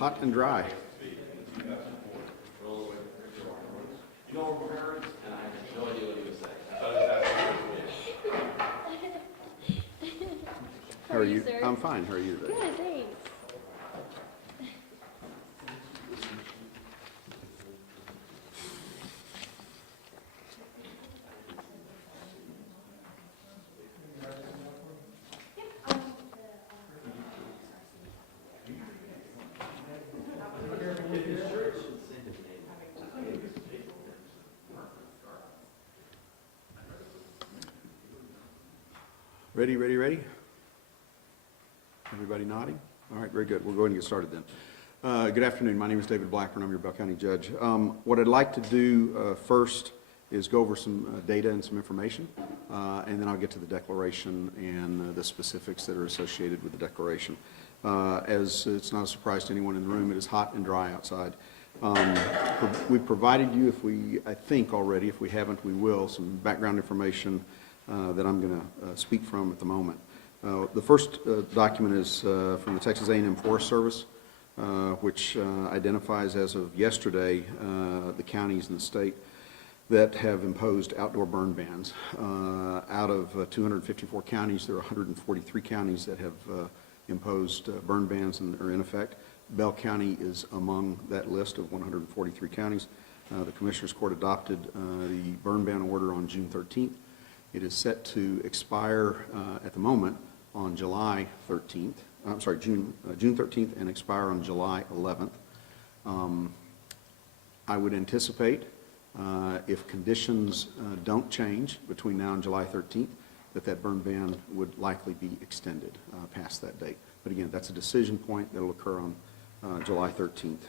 hot and dry. How are you? Sir? I'm fine. How are you today? Good, thanks. Ready, ready, ready? Everybody nodding? All right, very good. We'll go ahead and get started then. Good afternoon. My name is David Blackburn. I'm your Bell County Judge. What I'd like to do first is go over some data and some information, and then I'll get to the declaration and the specifics that are associated with the declaration. As it's not a surprise to anyone in the room, it is hot and dry outside. We provided you, I think already, if we haven't, we will, some background information that I'm going to speak from at the moment. The first document is from the Texas A&M Forest Service, which identifies as of yesterday the counties in the state that have imposed outdoor burn bans. Out of 254 counties, there are 143 counties that have imposed burn bans and are in effect. Bell County is among that list of 143 counties. The Commissioners Court adopted the burn ban order on June 13th. It is set to expire at the moment on July 13th. I'm sorry, June 13th and expire on July 11th. I would anticipate if conditions don't change between now and July 13th, that burn ban would likely be extended past that date. But again, that's a decision point that will occur on July 13th.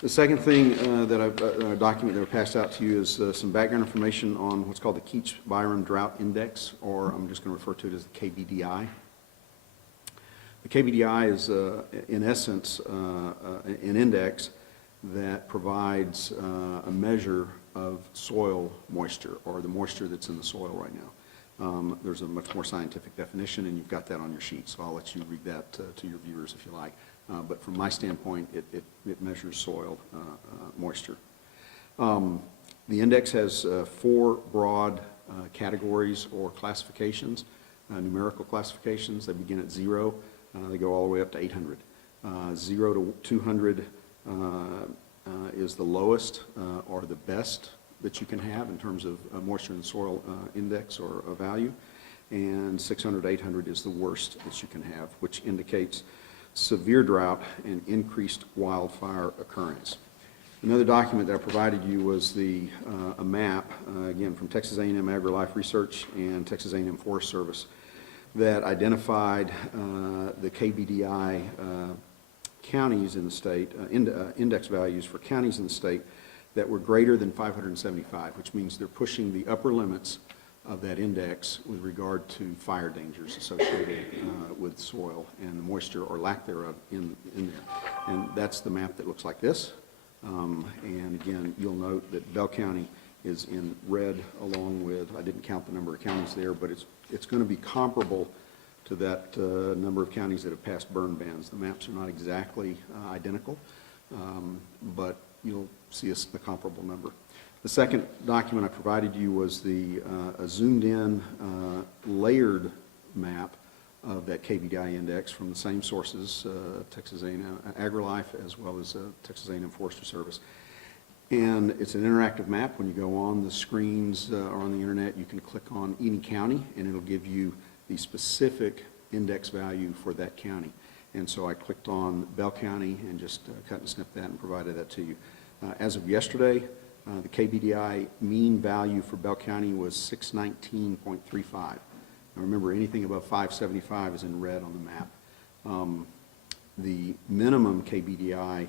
The second thing a document that I passed out to you is some background information on what's called the Keach-Byram Drought Index, or I'm just going to refer to it as the KBDI. The KBDI is, in essence, an index that provides a measure of soil moisture, or the moisture that's in the soil right now. There's a much more scientific definition, and you've got that on your sheet, so I'll let you read that to your viewers if you like. But from my standpoint, it measures soil moisture. The index has four broad categories or classifications, numerical classifications. They begin at 0. They go all the way up to 800. 0 to 200 is the lowest or the best that you can have in terms of moisture and soil index or value. And 600 to 800 is the worst that you can have, which indicates severe drought and increased wildfire occurrence. Another document that I provided you was a map, again, from Texas A&M AgriLife Research and Texas A&M Forest Service that identified the KBDI counties in the state, index values for counties in the state that were greater than 575, which means they're pushing the upper limits of that index with regard to fire dangers associated with soil and the moisture or lack thereof in there. And that's the map that looks like this. And again, you'll note that Bell County is in red along with, I didn't count the number of counties there, but it's going to be comparable to that number of counties that have passed burn bans. The maps are not exactly identical, but you'll see a comparable number. The second document I provided you was a zoomed-in layered map of that KBDI index from the same sources, Texas A&M AgriLife as well as Texas A&M Forestry Service. And it's an interactive map. When you go on the screens or on the internet, you can click on any county, and it'll give you the specific index value for that county. And so I clicked on Bell County and just cut and snipped that and provided that to you. As of yesterday, the KBDI mean value for Bell County was 619.35. Now remember, anything above 575 is in red on the map. The minimum KBDI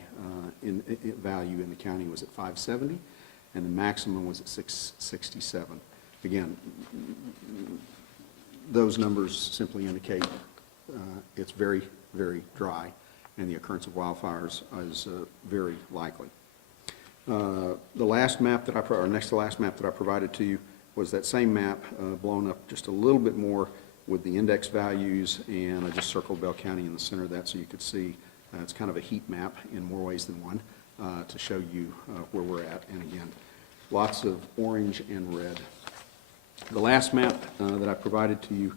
value in the county was at 570, and the maximum was at 667. Again, those numbers simply indicate it's very, very dry, and the occurrence of wildfires is very likely. The last map that or next to last map that I provided to you was that same map blown up just a little bit more with the index values, and I just circled Bell County in the center of that so you could see It's kind of a heat map in more ways than one to show you where we're at. And again, lots of orange and red. The last map that I provided to you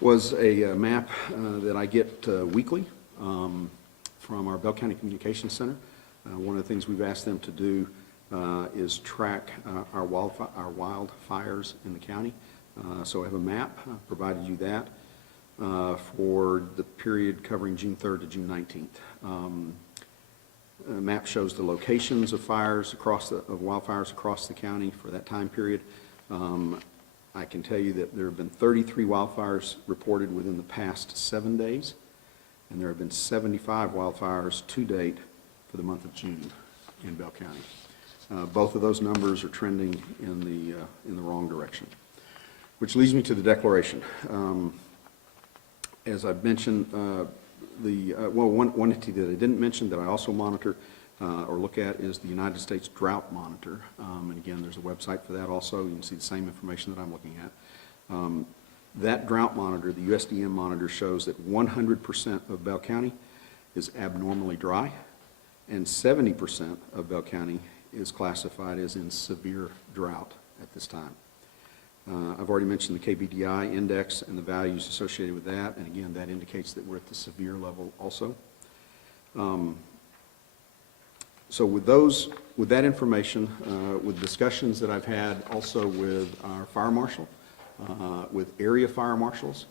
was a map that I get weekly from our Bell County Communications Center. One of the things we've asked them to do is track our wildfires in the county. So I have a map, provided you that, for the period covering June 3rd to June 19th. The map shows the locations of fires of wildfires across the county for that time period. I can tell you that there have been 33 wildfires reported within the past 7 days, and there have been 75 wildfires to date for the month of June in Bell County. Both of those numbers are trending in the wrong direction, which leads me to the declaration. As I've mentioned, one entity that I didn't mention that I also monitor or look at is the United States Drought Monitor. And again, there's a website for that also. You can see the same information that I'm looking at. That drought monitor, the USDM monitor, shows that 100% of Bell County is abnormally dry, and 70% of Bell County is classified as in severe drought at this time. I've already mentioned the KBDI index and the values associated with that, and again, that indicates that we're at the severe level also. So with that information, with discussions that I've had also with our fire marshal, with area fire marshals,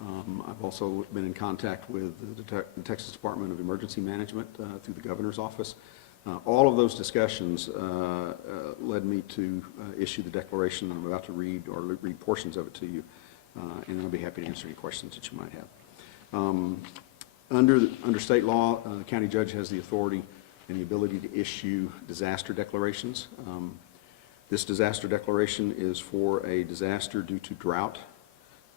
I've also been in contact with the Texas Department of Emergency Management through the governor's office. All of those discussions led me to issue the declaration I'm about to read, or read portions of it to you, and I'll be happy to answer any questions that you might have. Under state law, the county judge has the authority and the ability to issue disaster declarations. This disaster declaration is for a disaster due to drought.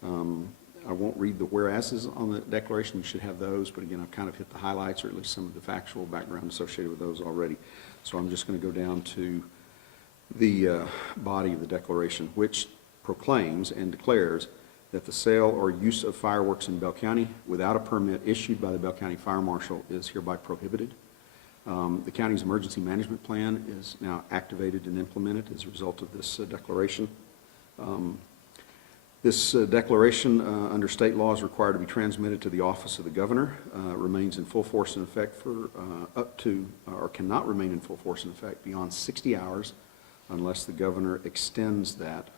I won't read the whereases on the declaration. You should have those, but again, I've kind of hit the highlights, or at least some of the factual background associated with those already. So I'm just going to go down to the body of the declaration, which proclaims and declares that the sale or use of fireworks in Bell County without a permit issued by the Bell County Fire Marshal is hereby prohibited. The county's emergency management plan is now activated and implemented as a result of this declaration. This declaration under state law is required to be transmitted to the office of the governor, remains in full force and effect for or cannot remain in full force and effect beyond 60 hours unless the governor extends that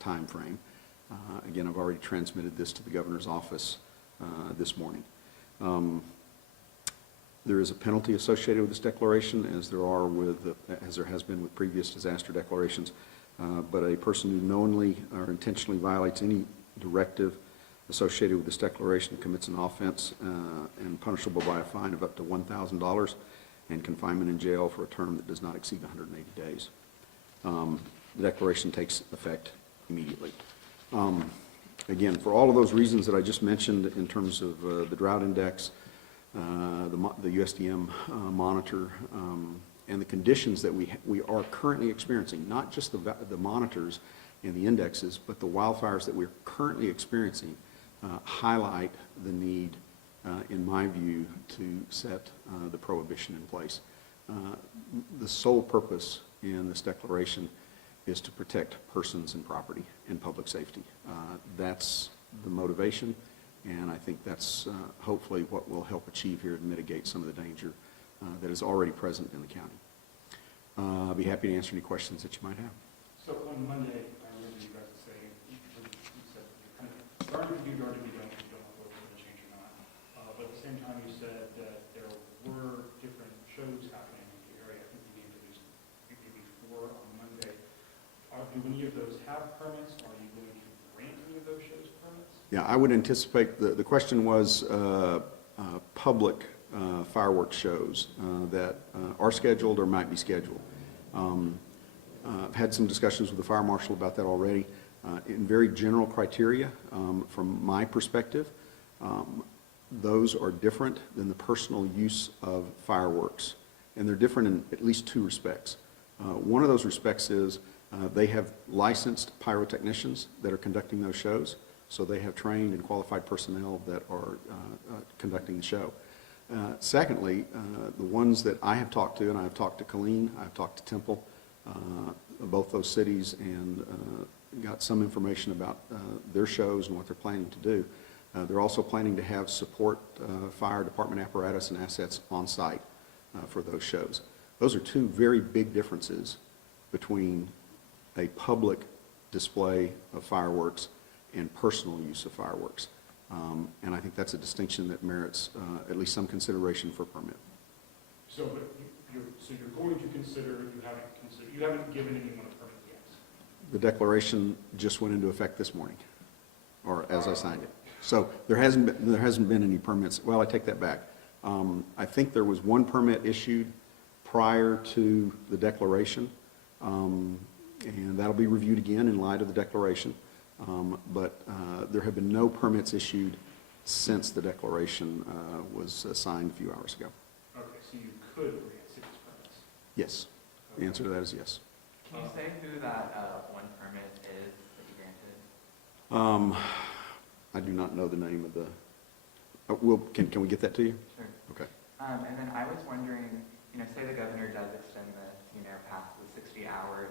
time frame. Again, I've already transmitted this to the governor's office this morning. There is a penalty associated with this declaration, as there has been with previous disaster declarations. But a person who knowingly or intentionally violates any directive associated with this declaration commits an offense and punishable by a fine of up to $1,000 and confinement in jail for a term that does not exceed 180 days. The declaration takes effect immediately. Again, for all of those reasons that I just mentioned in terms of the drought index, the USDM monitor, and the conditions that we are currently experiencing, not just the monitors and the indexes, but the wildfires that we're currently experiencing highlight the need, in my view, to set the prohibition in place. The sole purpose in this declaration is to protect persons and property and public safety. That's the motivation, and I think that's hopefully what will help achieve here and mitigate some of the danger that is already present in the county. I'll be happy to answer any questions that you might have. So on Monday, I remember you guys saying, you said you're kind of starting to do yard and you don't know whether it's going to change or not. But at the same time, you said that there were different shows happening in the area. I think you introduced maybe 4 on Monday. Do any of those have permits? Are you going to grant any of those shows permits? Yeah, I would anticipate, the question was public fireworks shows that are scheduled or might be scheduled. I've had some discussions with the fire marshal about that already. In very general criteria, from my perspective, those are different than the personal use of fireworks, and they're different in at least 2 respects. One of those respects is they have licensed pyrotechnicians that are conducting those shows, so they have trained and qualified personnel that are conducting the show. Secondly, the ones that I have talked to, and I've talked to Killeen, I've talked to Temple, both those cities, and got some information about their shows and what they're planning to do. They're also planning to have support fire department apparatus and assets on site for those shows. Those are two very big differences between a public display of fireworks and personal use of fireworks. And I think that's a distinction that merits at least some consideration for a permit. So, but you're going to consider, you haven't given anyone a permit yet? The declaration just went into effect this morning, or as I signed it. So there hasn't been any permits. Well, I take that back. I think there was one permit issued prior to the declaration, and that'll be reviewed again in light of the declaration. But there have been no permits issued since the declaration was signed a few hours ago. Okay, so you could grant cities permits? Yes. The answer to that is yes. Can you say who that one permit is that you granted? I do not know the name of the, can we get that to you? Sure. Okay. And then I was wondering, say the governor does extend this, past the 60 hours,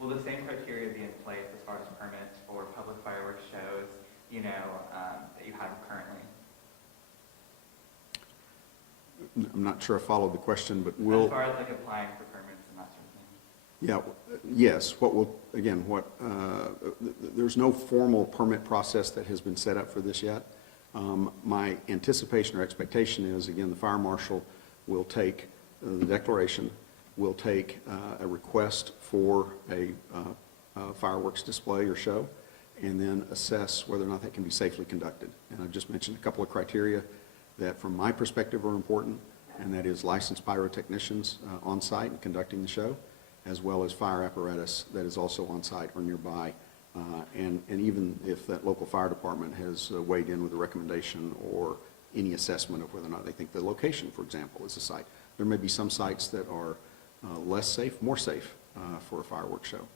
will the same criteria be in place as far as permits for public fireworks shows, that you have currently? I'm not sure I followed the question, but As far as applying for permits and that sort of thing. yeah, yes, there's no formal permit process that has been set up for this yet. My anticipation or expectation is, again, the fire marshal will take the declaration, will take a request for a fireworks display or show, and then assess whether or not that can be safely conducted. And I've just mentioned a couple of criteria that from my perspective are important, and that is licensed pyrotechnicians on site and conducting the show, as well as fire apparatus that is also on site or nearby. And even if that local fire department has weighed in with a recommendation or any assessment of whether or not they think the location, for example, is a site. There may be some sites that are less safe, more safe for a fireworks show.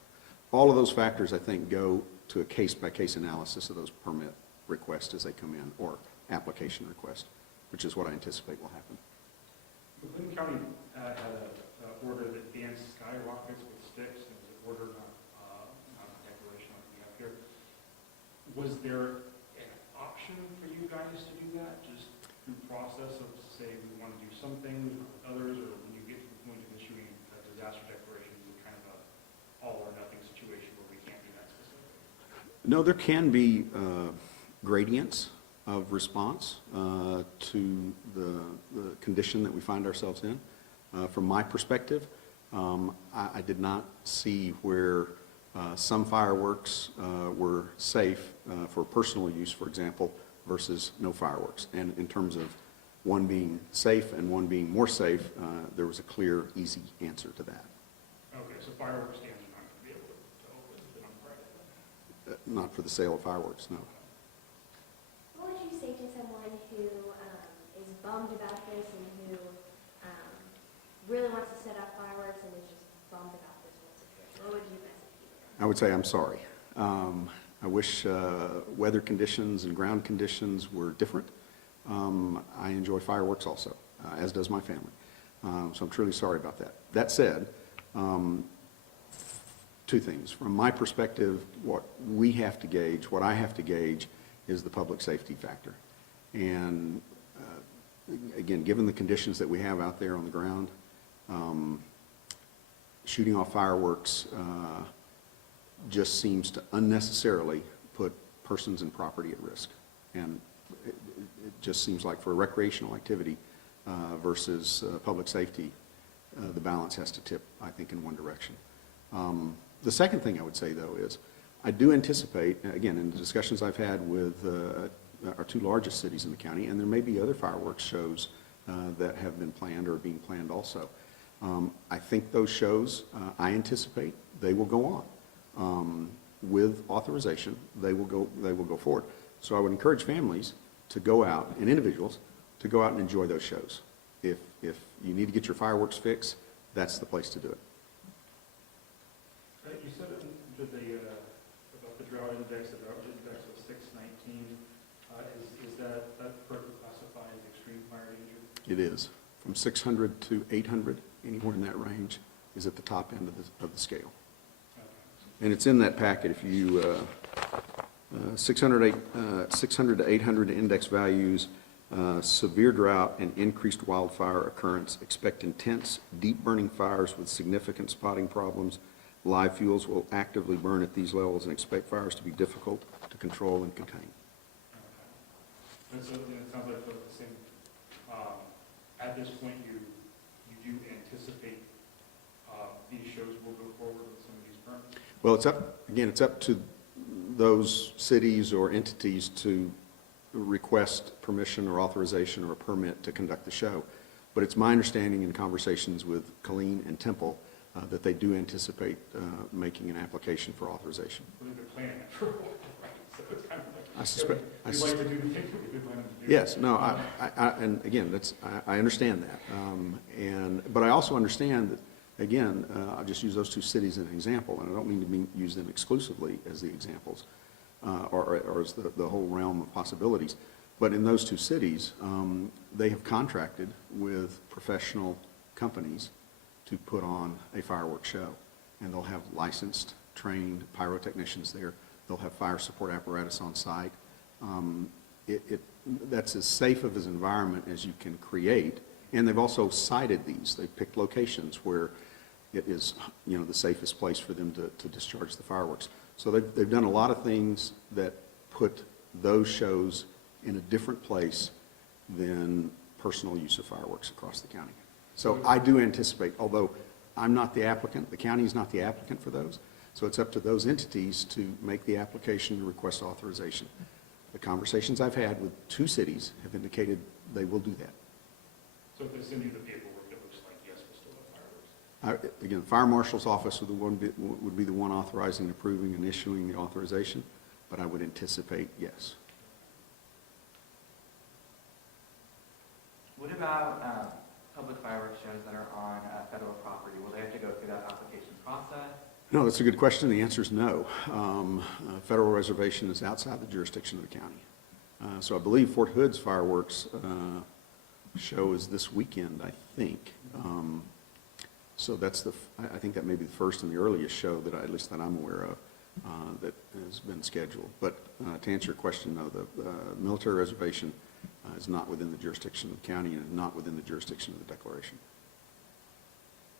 All of those factors, I think, go to a case-by-case analysis of those permit requests as they come in, or application request, which is what I anticipate will happen. McLean County had an order that bans skyrockets with sticks, and it was an order, not a declaration on behalf here. Was there an option for you guys to do that, just through process of, say, we want to do something with others, or when you get to the point of issuing a disaster declaration, is it kind of a all-or-nothing situation where we can't do that specifically? No, there can be gradients of response to the condition that we find ourselves in. From my perspective, I did not see where some fireworks were safe for personal use, for example, versus no fireworks. And in terms of one being safe and one being more safe, there was a clear, easy answer to that. Okay, so fireworks stands are not going to be able to open on Friday? Not for the sale of fireworks, no. What would you say to someone who is bummed about this and who really wants to set up fireworks and is just bummed about this whole situation? What would you message them? I would say I'm sorry. I wish weather conditions and ground conditions were different. I enjoy fireworks also, as does my family. So I'm truly sorry about that. That said, two things. From my perspective, what we have to gauge, what I have to gauge, is the public safety factor. And again, given the conditions that we have out there on the ground, shooting off fireworks just seems to unnecessarily put persons and property at risk. And it just seems like for a recreational activity versus public safety, the balance has to tip, I think, in one direction. The second thing I would say, though, is I do anticipate, again, in the discussions I've had with our two largest cities in the county, and there may be other fireworks shows that have been planned or are being planned also. I think those shows, I anticipate, they will go on. With authorization, they will go forward. So I would encourage families to go out, and individuals, to go out and enjoy those shows. If you need to get your fireworks fixed, that's the place to do it. You said about the drought index, the drought index of 619. Is that correctly classified as extreme fire danger? It is. From 600 to 800, anywhere in that range, is at the top end of the scale. And it's in that packet. If you, 600 to 800 index values, severe drought and increased wildfire occurrence, expect intense, deep-burning fires with significant spotting problems. Live fuels will actively burn at these levels and expect fires to be difficult to control and contain. And so, it sounds like for the same, at this point, you do anticipate these shows will go forward with some of these permits? Well, it's up to those cities or entities to request permission or authorization or a permit to conduct the show. But it's my understanding in conversations with Colleen and Temple that they do anticipate making an application for authorization. Well, they've been planning it for a while, right? So it's kind of like, I suspect- we'd like to do the things we've been planning to do. Yes, no, and again, I understand that. But I also understand that, again, I'll just use those two cities as an example, and I don't mean to use them exclusively as the examples, or as the whole realm of possibilities. But in those two cities, they have contracted with professional companies to put on a fireworks show. And they'll have licensed, trained pyrotechnicians there. They'll have fire support apparatus on site. That's as safe of an environment as you can create. And they've also cited these. They've picked locations where it is, the safest place for them to discharge the fireworks. So they've done a lot of things that put those shows in a different place than personal use of fireworks across the county. So I do anticipate, although I'm not the applicant, the county is not the applicant for those, so it's up to those entities to make the application and request authorization. The conversations I've had with two cities have indicated they will do that. So if they send you the paperwork, that looks like, yes, we'll still have fireworks. Again, the fire marshal's office would be the one authorizing, approving, and issuing the authorization, but I would anticipate yes. What about public fireworks shows that are on federal property? Will they have to go through that application process? No, that's a good question. The answer is no. Federal reservation is outside the jurisdiction of the county. So I believe Fort Hood's fireworks show is this weekend, I think. So that's I think that may be the first and the earliest show that at least that I'm aware of that has been scheduled. But to answer your question, no, the military reservation is not within the jurisdiction of the county and not within the jurisdiction of the declaration.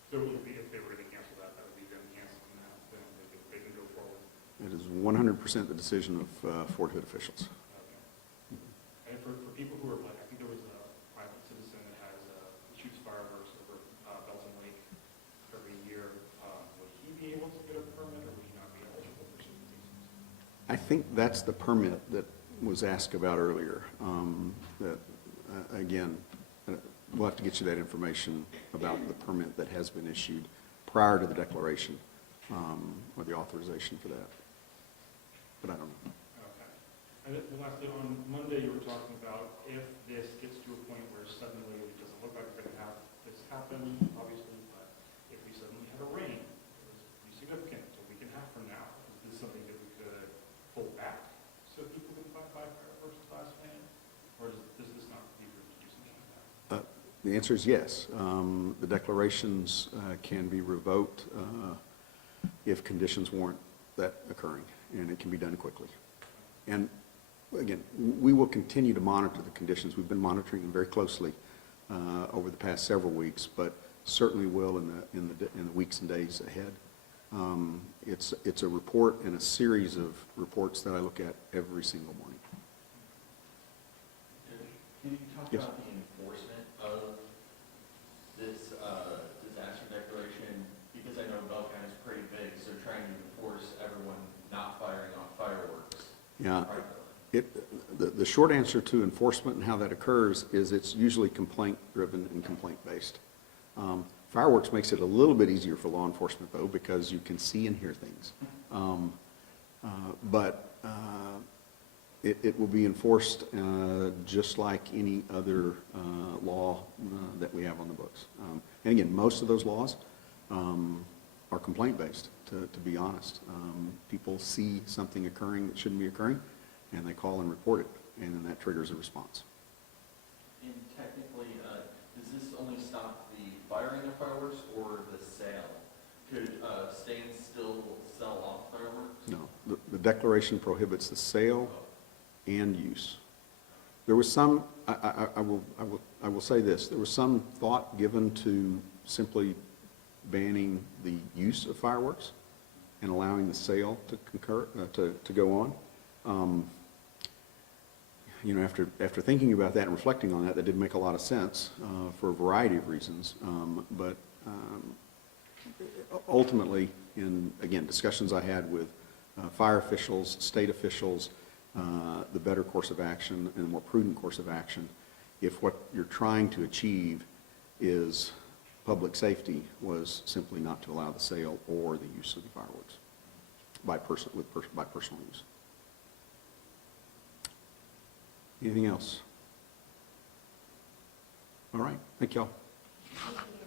So it would be, if they were to cancel that, that would be them canceling that, then they can go forward. It is 100% the decision of Fort Hood officials. Okay. And for people who are like, I think there was a private citizen that shoots fireworks over Belton Lake every year. Would he be able to get a permit, or would he not be eligible for some of these? I think that's the permit that was asked about earlier. Again, we'll have to get you that information about the permit that has been issued prior to the declaration or the authorization for that. But I don't know. Okay. And then lastly, on Monday, you were talking about if this gets to a point where suddenly it doesn't look like we're going to have this happen, obviously, but if we suddenly had a rain, it was pretty significant, a week and a half from now, is this something that we could pull back so people can buy fireworks last minute? Or does this not leave room to do something like that? The answer is yes. The declarations can be revoked if conditions warrant that occurring, and it can be done quickly. And again, we will continue to monitor the conditions. We've been monitoring them very closely over the past several weeks, but certainly will in the weeks and days ahead. It's a report and a series of reports that I look at every single morning. Can you talk Yes. about the enforcement of this disaster declaration? Because I know Bell County is pretty big, so trying to enforce everyone not firing off fireworks. Yeah. Right. The short answer to enforcement and how that occurs is it's usually complaint-driven and complaint-based. Fireworks makes it a little bit easier for law enforcement, though, because you can see and hear things. But it will be enforced just like any other law that we have on the books. And again, most of those laws are complaint-based, to be honest. People see something occurring that shouldn't be occurring, and they call and report it, and then that triggers a response. And technically, stop the firing of fireworks or the sale? Could stands still sell off fireworks? No, the declaration prohibits the sale and use. There was some, I will say this, there was some thought given to simply banning the use of fireworks and allowing the sale to go on. You know, after thinking about that and reflecting on that, that didn't make a lot of sense for a variety of reasons. But ultimately, in, again, discussions I had with fire officials, state officials, the better course of action and the more prudent course of action, if what you're trying to achieve is public safety, was simply not to allow the sale or the use of the fireworks by personal use. Anything else? All right, thank y'all. Thank you.